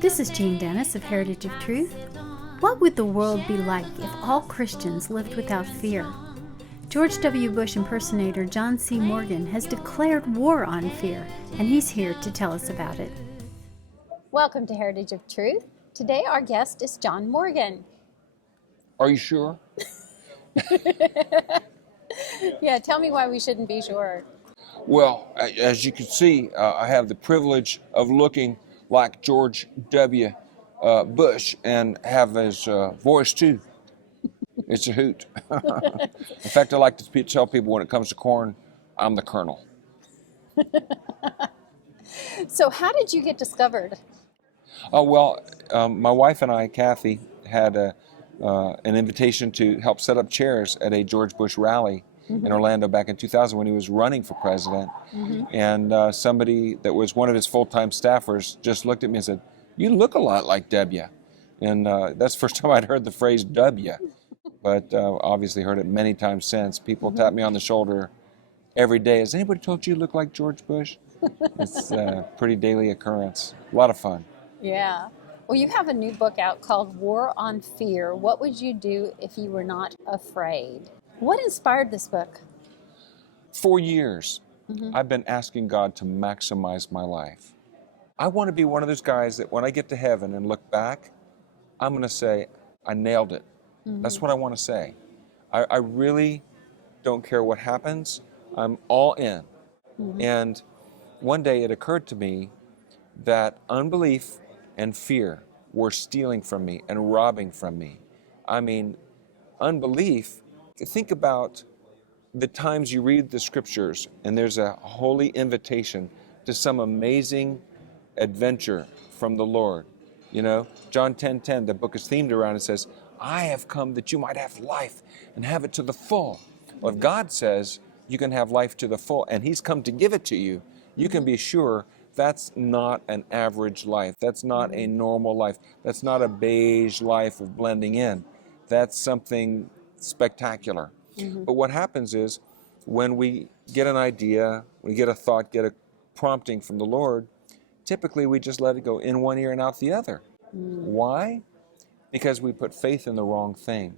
This is Jeanne Dennis of Heritage of Truth. What would the world be like if all Christians lived without fear? George W. Bush impersonator John C. Morgan has declared war on fear, and he's here to tell us about it. Welcome to Heritage of Truth. Today our guest is John Morgan. Are you sure? Yeah, tell me why we shouldn't be sure. Well, as you can see, I have the privilege of looking like George W. Bush and have his voice too. It's a hoot. In fact, I like to tell people when it comes to corn, I'm the colonel. So how did you get discovered? Oh, well, my wife and I, Kathy, had an invitation to help set up chairs at a George Bush rally in Orlando back in 2000 when he was running for president. And somebody that was one of his full-time staffers just looked at me and said, "You look a lot like W." And that's the first time I'd heard the phrase W, but obviously heard it many times since. People tap me on the shoulder every day. Has anybody told you look like George Bush? It's a pretty daily occurrence. A lot of fun. Yeah. Well, you have a new book out called War on Fear. What would you do if you were not afraid? What inspired this book? For years, I've been asking God to maximize my life. I want to be one of those guys that when I get to heaven and look back, I'm going to say, I nailed it. That's what I want to say. I really don't care what happens. I'm all in. And one day it occurred to me that unbelief and fear were stealing from me and robbing from me. I mean, unbelief, think about the times you read the scriptures and there's a holy invitation to some amazing adventure from the Lord. You know, John 10:10, the book is themed around, it says, I have come that you might have life and have it to the full. Well, if God says you can have life to the full and He's come to give it to you, you can be sure that's not an average life. That's not a normal life. That's not a beige life of blending in. That's something spectacular. But what happens is when we get an idea, we get a thought, get a prompting from the Lord, typically we just let it go in one ear and out the other. Why? Because we put faith in the wrong thing.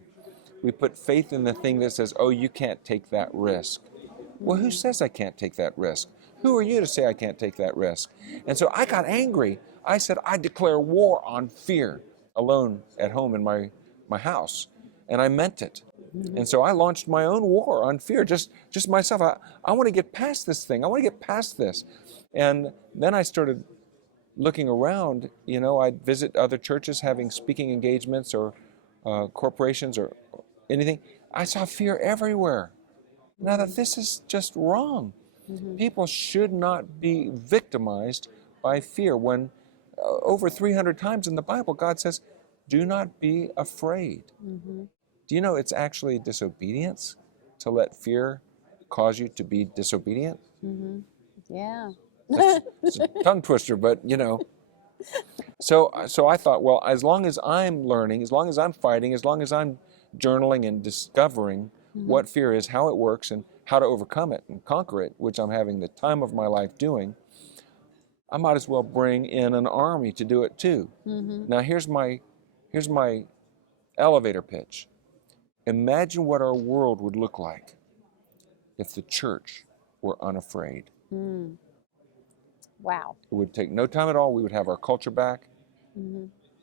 We put faith in the thing that says, oh, you can't take that risk. Well, who says I can't take that risk? Who are you to say I can't take that risk? And so I got angry. I said, I declare war on fear, alone at home in my house. And I meant it. And so I launched my own war on fear, just myself. I want to get past this thing. I want to get past this. And then I started looking around. You know, I'd visit other churches having speaking engagements or corporations or anything. I saw fear everywhere. Now that this is just wrong. People should not be victimized by fear. When over 300 times in the Bible, God says, do not be afraid. Do you know it's actually disobedience to let fear cause you to be disobedient? Yeah. It's a tongue twister, but you know. So I thought, well, as long as I'm learning, as long as I'm fighting, as long as I'm journaling and discovering what fear is, how it works, and how to overcome it and conquer it, which I'm having the time of my life doing, I might as well bring in an army to do it too. Now here's my elevator pitch. Imagine what our world would look like if the church were unafraid. Wow. It would take no time at all. We would have our culture back.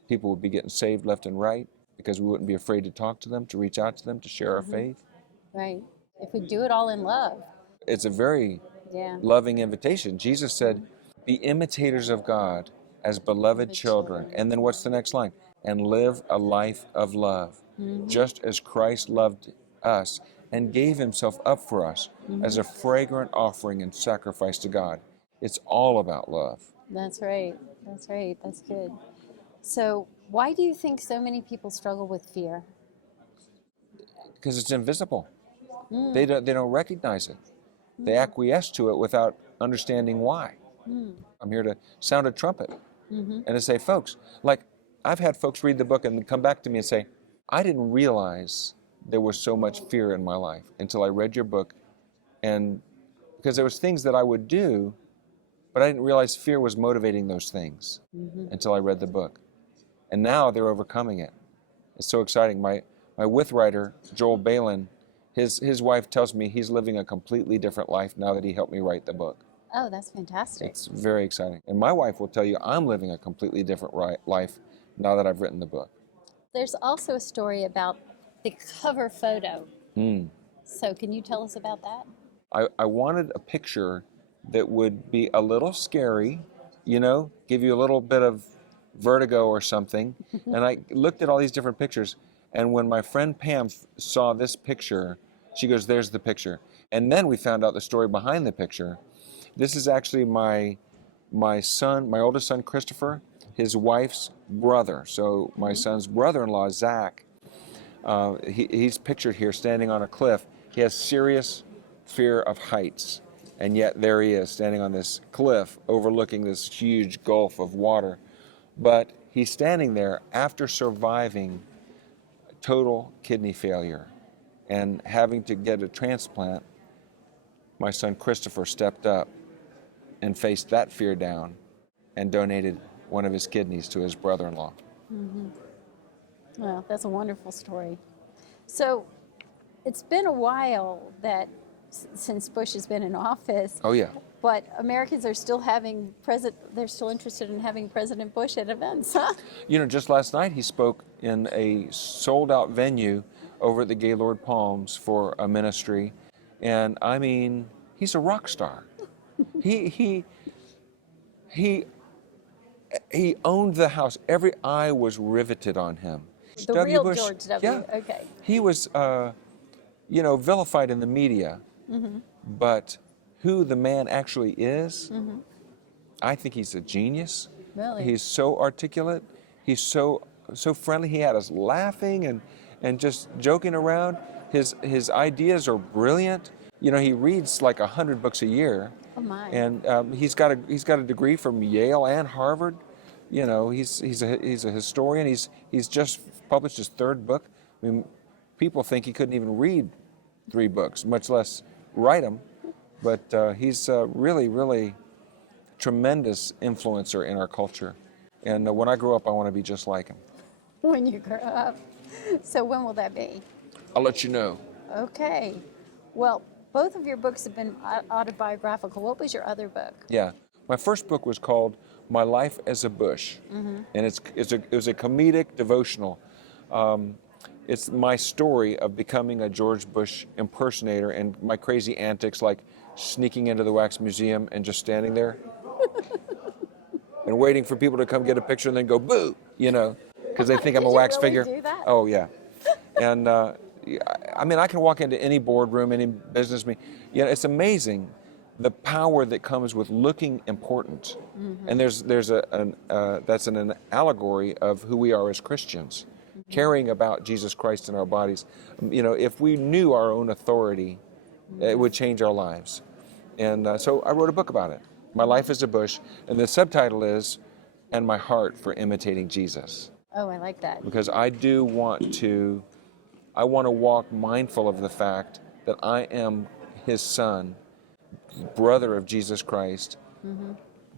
People would be getting saved left and right because we wouldn't be afraid to talk to them, to reach out to them, to share our faith. Right. If we do it all in love. It's a very loving invitation. Jesus said, be imitators of God as beloved children. And then what's the next line? And live a life of love, just as Christ loved us and gave Himself up for us as a fragrant offering and sacrifice to God. It's all about love. That's right. That's right. That's good. So why do you think so many people struggle with fear? Because it's invisible. They don't recognize it. They acquiesce to it without understanding why. I'm here to sound a trumpet and to say, folks, like I've had folks read the book and come back to me and say, I didn't realize there was so much fear in my life until I read your book. And because there was things that I would do, But I didn't realize fear was motivating those things until I read the book. And now they're overcoming it. It's so exciting. My with writer, Joel Balin, his wife tells me he's living a completely different life now that he helped me write the book. Oh, that's fantastic. It's very exciting. And my wife will tell you I'm living a completely different life now that I've written the book. There's also a story about the cover photo. So can you tell us about that? I wanted a picture that would be a little scary, you know, give you a little bit of vertigo or something. And I looked at all these different pictures. And when my friend Pam saw this picture, she goes, there's the picture. And then we found out the story behind the picture. This is actually my oldest son, Christopher, his wife's brother. So my son's brother-in-law, Zach, he's pictured here standing on a cliff. He has serious fear of heights. And yet there he is standing on this cliff overlooking this huge gulf of water. But he's standing there after surviving total kidney failure and having to get a transplant. My son Christopher stepped up and faced that fear down and donated one of his kidneys to his brother-in-law. Well, that's a wonderful story. So it's been a while that since Bush has been in office. Oh yeah. But Americans are still they're still interested in having President Bush at events, huh? You know, just last night he spoke in a sold-out venue over at the Gaylord Palms for a ministry, and I mean, he's a rock star. He owned the house. Every eye was riveted on him. The real George W. Yeah. Okay. He was, vilified in the media, but who the man actually is, I think he's a genius. Really? He's so articulate. He's so friendly. He had us laughing and just joking around. His ideas are brilliant. You know, he reads like 100 books a year. Oh my. And he's got a degree from Yale and Harvard. You know, he's a historian. He's just published his third book. I mean, people think he couldn't even read 3 books, much less write them. But he's a really, really tremendous influencer in our culture. And when I grow up, I want to be just like him. When you grow up. So when will that be? I'll let you know. Okay. Well, both of your books have been autobiographical. What was your other book? Yeah. My first book was called My Life as a Bush. And it was a comedic devotional. It's my story of becoming a George Bush impersonator and my crazy antics, like sneaking into the wax museum and just standing there and waiting for people to come get a picture and then go boo, you know, because they think I'm a wax Did you figure. really do that? Oh yeah. And I mean, I can walk into any boardroom, any business meeting. You know, it's amazing the power that comes with looking important. And there's that's an allegory of who we are as Christians, caring about Jesus Christ in our bodies. You know, if we knew our own authority, it would change our lives. And so I wrote a book about it, My Life as a Bush, and the subtitle is, And My Heart for Imitating Jesus. Oh, I like that. Because I want to walk mindful of the fact that I am his son, brother of Jesus Christ,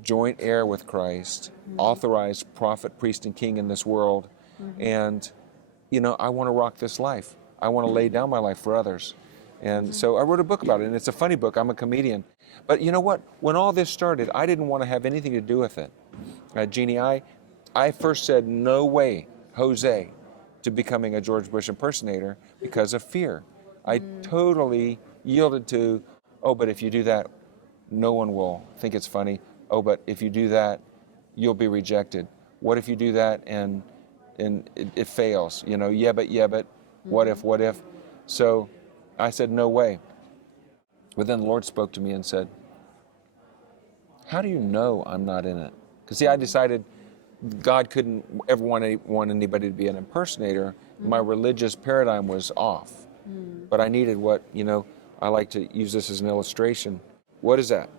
joint heir with Christ, authorized prophet, priest, and king in this world. And, you know, I want to rock this life. I want to lay down my life for others. And so I wrote a book about it, and it's a funny book. I'm a comedian. But you know what? When all this started, I didn't want to have anything to do with it. Jeannie, I first said, no way, Jose, to becoming a George Bush impersonator because of fear. I totally yielded to, oh, but if you do that, no one will think it's funny. Oh, but if you do that, you'll be rejected. What if you do that and it fails? You know, yeah, but, what if? So I said, no way. But then the Lord spoke to me and said, how do you know I'm not in it? Because see, I decided God couldn't ever want anybody to be an impersonator. My religious paradigm was off. But I needed what, you know, I like to use this as an illustration. What is that?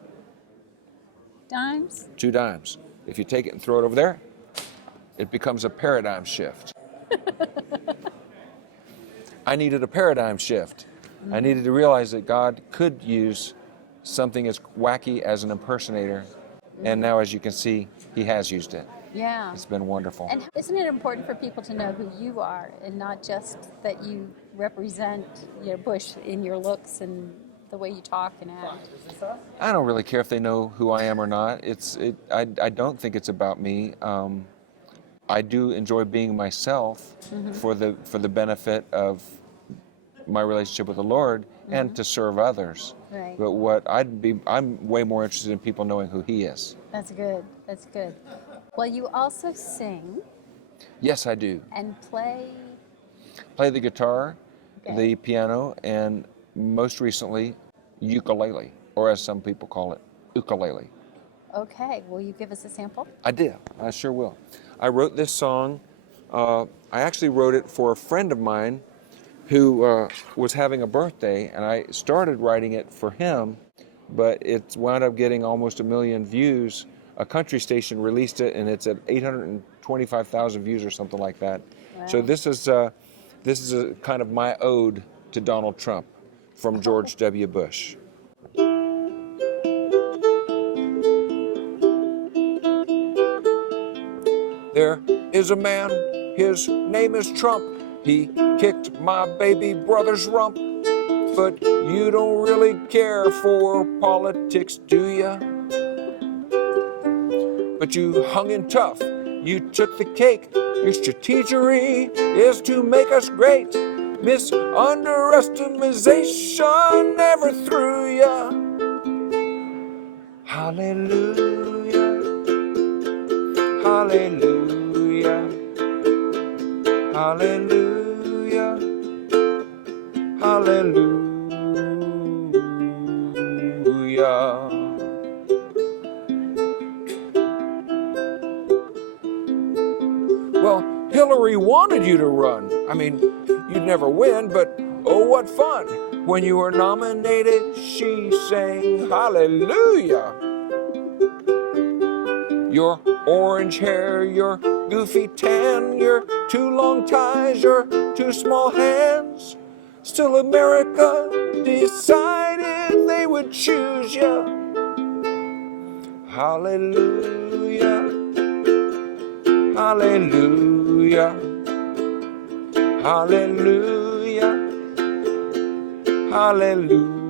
Dimes? 2 dimes. If you take it and throw it over there, it becomes a paradigm shift. I needed a paradigm shift. I needed to realize that God could use something as wacky as an impersonator And now, as you can see, he has used it. Yeah. It's been wonderful. And isn't it important for people to know who you are and not just that you represent Bush in your looks and the way you talk and act? I don't really care if they know who I am or not. I don't think it's about me. I do enjoy being myself for the benefit of my relationship with the Lord and to serve others. Right. But I'm way more interested in people knowing who He is. That's good. That's good. Well, you also sing Yes, I do. and play. Play the guitar, Okay. the piano, and most recently, ukulele, or as some people call it, ukulele. Okay. Will you give us a sample? I did. I sure will. I wrote this song. I actually wrote it for a friend of mine who was having a birthday, and I started writing it for him, but it wound up getting almost 1 million views. A country station released it, and it's at 825,000 views or something like that. Wow. So this is a kind of my ode to Donald Trump from George W. Bush. There is a man, his name is Trump. He kicked my baby brother's rump. But you don't really care for politics, do ya? But you hung in tough, you took the cake. Your strategery is to make us great. Misunderestimation never threw ya. Hallelujah, hallelujah, hallelujah, hallelujah. Well, Hillary wanted you to run. I mean, you'd never win, but oh, what fun. When you were nominated, she sang hallelujah. Your orange hair, your goofy tan, your 2 long ties, your 2 small hands. Still America decided they would choose you. Hallelujah, hallelujah, hallelujah, hallelujah.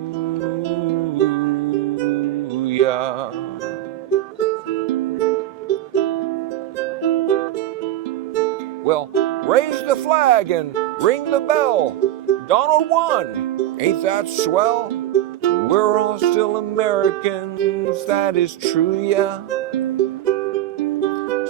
Well, raise the flag and ring the bell. Donald won, ain't that swell? We're all still Americans, that is true, yeah.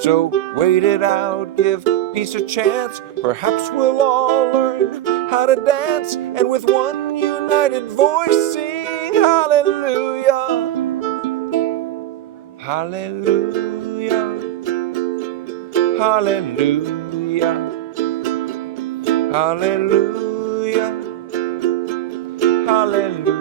So wait it out, give peace a chance. Perhaps we'll all learn how to dance, and with one united voice sing hallelujah, hallelujah, hallelujah, hallelujah, hallelujah.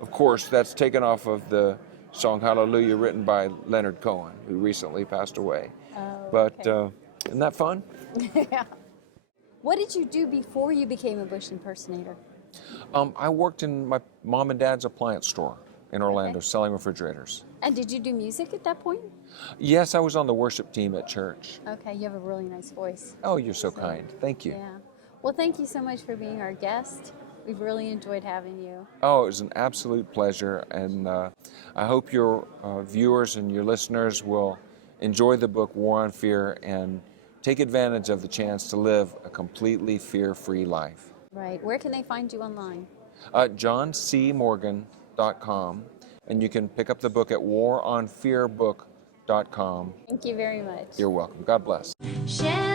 Of course, that's taken off of the song Hallelujah, written by Leonard Cohen, who recently passed away. Oh, But okay. isn't that fun? Yeah. What did you do before you became a Bush impersonator? I worked in my mom and dad's appliance store in Orlando, Okay. selling refrigerators. And did you do music at that point? Yes, I was on the worship team at church. Okay, you have a really nice voice. Oh, you're so kind. Thank you. Yeah. Well, thank you so much for being our guest. We've really enjoyed having you. Oh, it was an absolute pleasure, and I hope your viewers and your listeners will enjoy the book War on Fear and take advantage of the chance to live a completely fear-free life. Right. Where can they find you online? JohnCMorgan.com, and you can pick up the book at waronfearbook.com. Thank you very much. You're welcome. God bless. Share